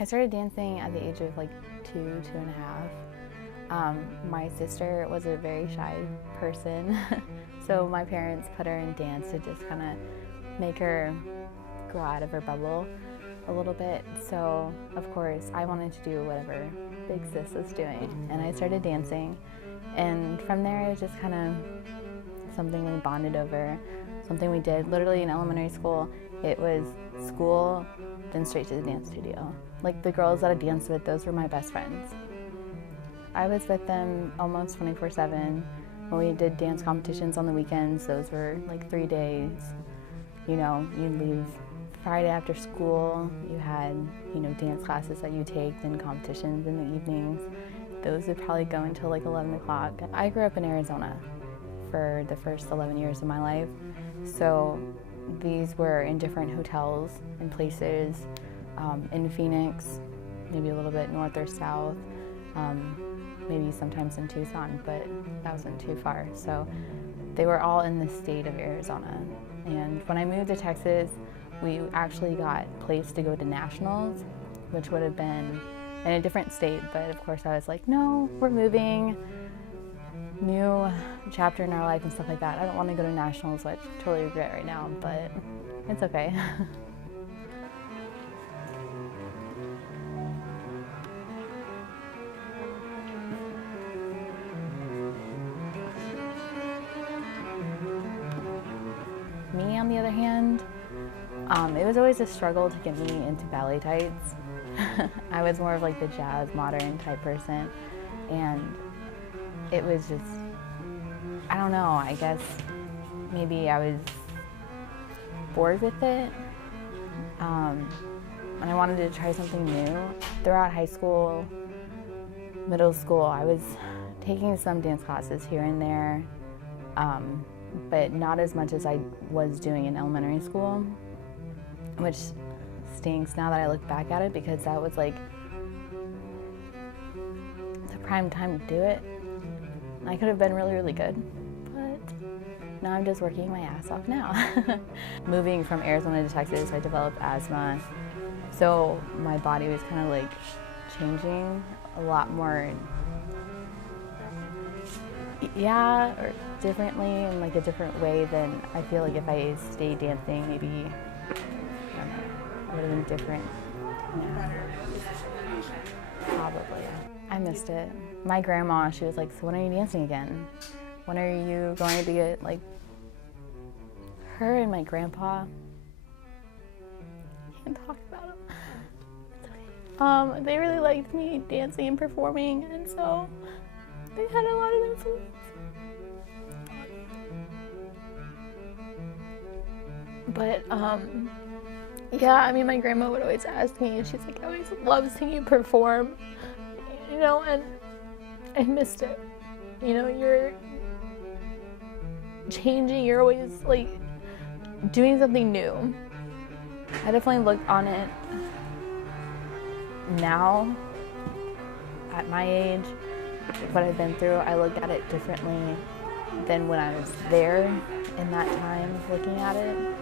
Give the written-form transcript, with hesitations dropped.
I started dancing at the age of like 2.5. My sister was a very shy person, so my parents put her in dance to just kind of make her grow out of her bubble a little bit. So of course I wanted to do whatever big sis was doing, and I started dancing, and from there it was just kind of something we bonded over, something we did literally in elementary school. It was school, then straight to the dance studio. Like the girls that I danced with, those were my best friends. I was with them almost 24/7. When we did dance competitions on the weekends, those were like 3 days. You know, you'd leave Friday after school, you had, you know, dance classes that you take, then competitions in the evenings. Those would probably go until like 11 o'clock. I grew up in Arizona for the first 11 years of my life, so these were in different hotels and places, in Phoenix, maybe a little bit north or south, maybe sometimes in Tucson, but that wasn't too far. So they were all in the state of Arizona. And when I moved to Texas, we actually got placed to go to nationals, which would have been in a different state, but of course I was like, no, we're moving, new chapter in our life and stuff like that. I don't want to go to nationals, which I totally regret right now, but it's okay. Me, on the other hand, it was always a struggle to get me into ballet tights. I was more of like the jazz, modern type person, and it was just, I don't know, I guess maybe I was bored with it, and I wanted to try something new. Throughout high school, middle school, I was taking some dance classes here and there, but not as much as I was doing in elementary school, which stinks now that I look back at it, because that was like the prime time to do it. I could have been really, really good, but now I'm just working my ass off now. Moving from Arizona to Texas, I developed asthma, so my body was kind of like changing a lot more, or differently, in like a different way than I feel like if I stayed dancing, maybe, I don't know, it would have been different. Yeah. Probably. I missed it. My grandma, she was like, so when are you dancing again? When are you going to get, like, her and my grandpa, I can't talk about them. It's okay. They really liked me dancing and performing, and so they had a lot of influence. But, yeah, I mean, my grandma would always ask me, and she's like, I always love seeing you perform, you know, and I missed it. You know, you're changing, you're always, like, doing something new. I definitely look on it now, at my age, what I've been through, I look at it differently than when I was there in that time looking at it.